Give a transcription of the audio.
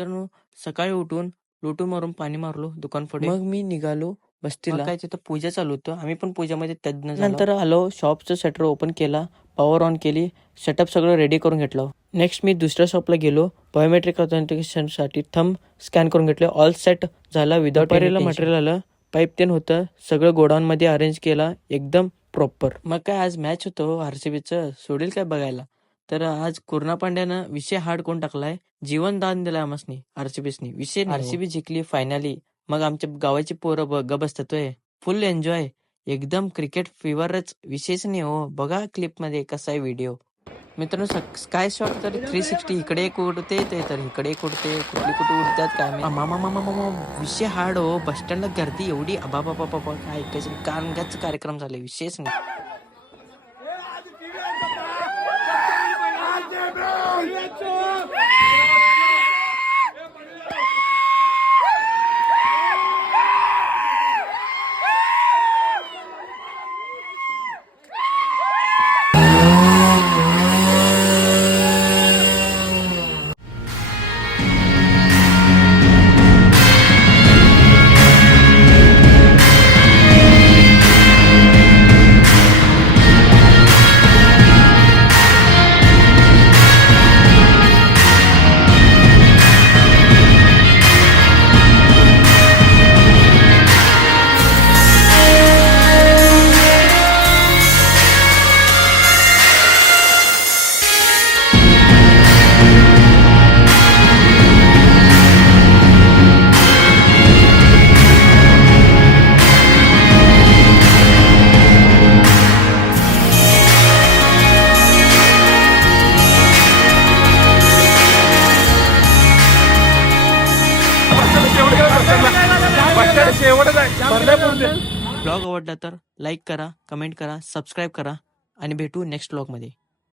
मित्रांनो, सकाळी उठून लोटून मारून पाणी मारलो दुकान पुढे. मग मी निघालो बस्तीला. काय तिथं पूजा चालू होतं. आम्ही पण पूजामध्ये तज्ञ झालो. नंतर आलो, शॉपचं शटर ओपन केला, पॉवर ऑन केली, सेटअप सगळं रेडी करून घेतलं. नेक्स्ट मी दुसऱ्या शॉपला गेलो. बायोमेट्रिक ऑथेंटिकेशनसाठी थंब स्कॅन करून घेतले. ऑल सेट झाला. विदाउट मटेरियल आलं, पाईप तेन होतं, सगळं गोडाऊनमध्ये अरेंज केला एकदम प्रॉपर. मग काय आज मॅच होतं आरसीबीचं, सोडील काय बघायला. तर आज कुर्णा पांड्यानं विषय हार्ड कोण टाकलाय, जीवन दान दिलाय आम्हासनी आरसीबीसनी. विषय आरसीबी जिंकली फायनली. मग आमच्या गावाची पोरं ग बसतात. फुल एन्जॉय, एकदम क्रिकेट फिवरच, विशेष नाही हो. बघा क्लिप मध्ये कसा आहे व्हिडिओ. मित्रांनो, स्काय शॉट तर 360 इकडे एक उडते तर इकडे एक उडते, कुठे उडतात काय माहिती. विषय हार्ड हो. बस स्टँडला गर्दी एवढी अबाबाबाबा, काय ऐकायचं, कानगाचा कार्यक्रम झाले, विशेष नाही. ब्लॉग आवडला तर लाईक करा, कमेंट करा, सबस्क्राईब करा आणि भेटू नेक्स्ट ब्लॉग मध्ये.